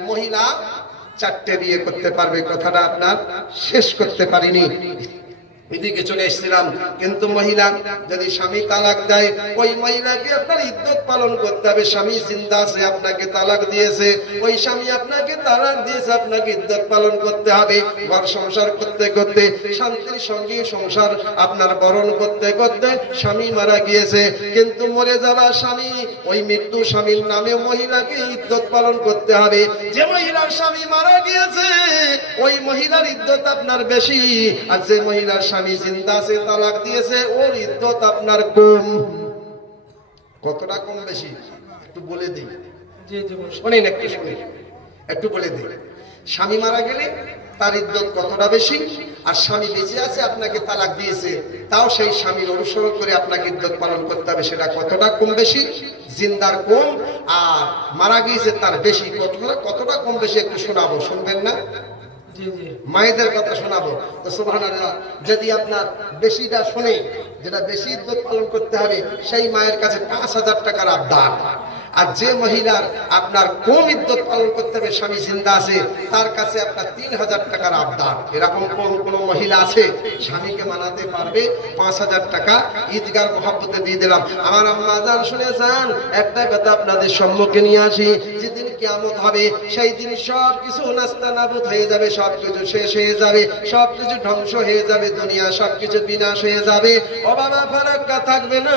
মহিলা চারটে বিয়ে করতে পারবে কথাটা আপনার শেষ করতে পারিনি। এদিকে চলে এসেছিলাম। কিন্তু মহিলা, যদি স্বামী তালাক দেয়, ওই মহিলাকে আপনার ইদ্যত পালন করতে হবে। স্বামী জিন্দা আছে, আপনাকে তালাক দিয়েছে। ওই স্বামী আপনাকে তালাক দিয়েছে, আপনাকে ইদ্যত পালন করতে হবে। ঘর সংসার করতে করতে, শান্তির সঙ্গে সংসার আপনার বরণ করতে করতে স্বামী মারা গিয়েছে। কিন্তু মরে যাওয়া স্বামী, ওই মৃত্যু স্বামীর নামে মহিলাকে ইদ্যত পালন করতে হবে। যে মহিলার স্বামী মারা গিয়েছে, ওই মহিলার ইদ্যত আপনার বেশি। আর যে মহিলার স্বামী জিন্দা আছে তালাক দিয়েছে ওর ইদ্যত আপনার কম। কতটা কম বেশি? একটু বলে দিই। শোনেন একটু শুনে একটু বলে দিই। স্বামী মারা গেলে তার ইদ্যত কতটা বেশি? আর স্বামী বেঁচে আছে আপনাকে তালাক দিয়েছে তাও সেই স্বামীর অনুসরণ করে আপনাকে ইদ্যত পালন করতে হবে সেটা কতটা কম বেশি? জিন্দার কম। আর মারা গিয়েছে তার বেশি কতটা কতটা কম বেশি একটু শোনাবো শুনবেন না? মায়েদের কথা শোনাবো। তো সুবহানাল্লাহ, যদি আপনার বেশিটা শুনে, যেটা বেশি ইদ্যত পালন করতে হবে, সেই মায়ের কাছে পাঁচ হাজার টাকার আবদার। আর যে মহিলার আপনার কম ইদ্যত পালন করতে হবে, স্বামী জিন্দা আছে, তার কাছে আপনার তিন হাজার টাকার আবদার। এরকম কোন কোন মহিলা আছে, স্বামীকে মানাতে পারবে, পাঁচ হাজার টাকা ঈদগার মহাব্বতে দিয়ে দিলাম। আমার আম্মা জান শুনে যান একটা কথা আপনাদের সম্মুখে নিয়ে আসি, যেদিন কিয়ামত হবে, সেই দিন সব কিছু নাস্তা নাবুদ হয়ে যাবে সব কিছু শেষ হয়ে যাবে সব কিছু ধ্বংস হয়ে যাবে, দুনিয়া সব কিছু বিনাশ হয়ে যাবে। ও বাবা, ফারাক্কা থাকবে না,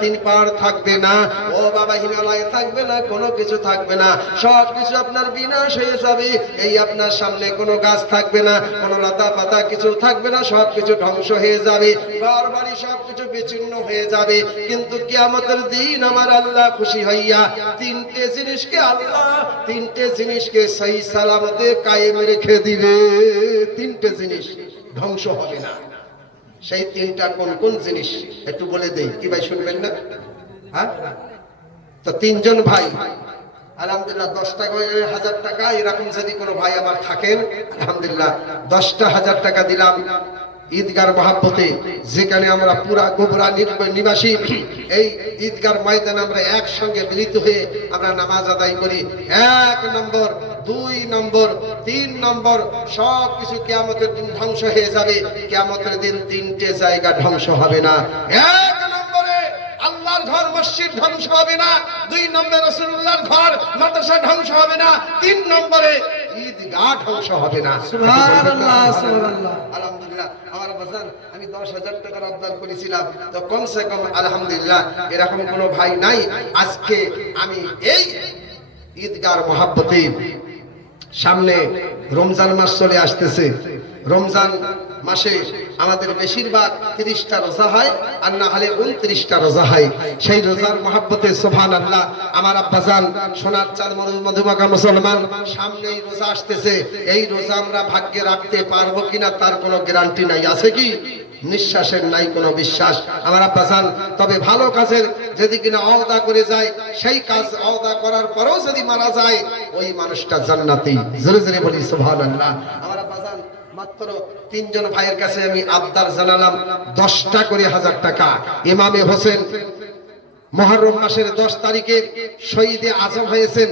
তিন পার থাকবে না। ও বাবা, হিমালয় থাকবে না, কোনো কিছু থাকবে না। সব কিছু আপনার বিনাশ হয়ে যাবে। এই আপনার সামনে কোনো গাছ থাকবে না, কোনো লতা পাতা কিছু থাকবে না, সব কিছু ধ্বংস হয়ে যাবে। ঘর বাড়ি সব কিছু বিচ্ছিন্ন হয়ে যাবে। কিন্তু কিয়ামতের দিন আমার আল্লাহ খুশি হইয়া তিনটে জিনিসকে আল্লাহ তিনটে জিনিসকে সেই সালামতে কায়েম রেখে দিবে। তিনটে জিনিস ধ্বংস হবে না। সেই তিনটা কোন কোন জিনিস? একটু বলে দেই। কি ভাই শুনবেন না? হ্যাঁ? তো তিনজন ভাই। আলহামদুলিল্লাহ, দশটা হাজার টাকা, এরকম যদি কোনো ভাই আমার থাকেন আলহামদুলিল্লাহ, দশটা হাজার টাকা দিলাম ঈদগার মহাব্বতে, যেখানে আমরা পুরা গোবরা নিবাসী। এই ঈদগার ময়দানে আমরা একসঙ্গে মিলিত হয়ে আমরা নামাজ আদায় করি। এক নম্বর, দুই নম্বর, তিন নম্বর সব কিছু কেয়ামতের দিন ধ্বংস হয়ে যাবে। কেয়ামতের দিন তিনটে জায়গা ধ্বংস হবে না। এক নম্বরে আল্লাহর ঘর মসজিদ ধ্বংস হবে না। দুই নম্বরে রসুল্লাহর ঘর মাদ্রাসা ধ্বংস হবে না। তিন নম্বরে ঈদগাহ ধ্বংস হবে না। সুবহানাল্লাহ, সুবহানাল্লাহ। আলহামদুলিল্লাহ আমার বাজান আমি দশ হাজার টাকার আবদার করেছিলাম। তো কমসে কম আলহামদুলিল্লাহ এরকম কোনো ভাই নাই। আজকে আমি এই ঈদগার মহাব্বতে সামনে রমজান মাস চলে আসতেছে। রমজান মাসে আমাদের বেশিরভাগ তিরিশটা রোজা হয়, আর না হলে উনত্রিশটা রোজা হয়। সেই রোজার মহাব্বতে সোফান আল্লাহ আমার আব্বাজান সোনার চাঁদ, মধু- মধুমাখা মুসলমান, সামনেই রোজা আসতেছে। এই রোজা আমরা ভাগ্যে রাখতে পারব কিনা তার কোনো গ্যারান্টি নাই। আছে কি? নিঃশ্বাসের নাই কোনো বিশ্বাস। আমার আব্বাসান তবে ভালো কাজের যদি কিনা অবদা করে যায়, সেই কাজ অবদা করার পরেও যদি মারা যায়, ওই মানুষটা জান্নাতি। জোরে জোরে বলি আমার আব্বাসান মাত্র তিনজন ভাইয়ের কাছে আমি আবদার জানালাম, দশটা করে হাজার টাকা। ইমামে হোসেন মহরম মাসের দশ তারিখে শহীদে আজম হয়েছেন।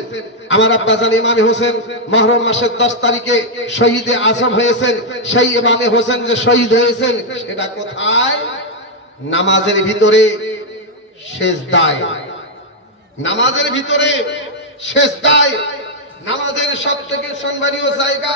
আমার আব্বাজান ইমামে হোসেন মহরম মাসের দশ তারিখে শহীদে আজম হয়েছেন। সেই ইমামে হোসেন যে শহীদ হয়েছেন, সেটা কোথায়? নামাজের ভিতরে শেষ দায় নামাজের ভিতরে শেষ দায় নামাজের সব থেকে সম্মানীয় জায়গা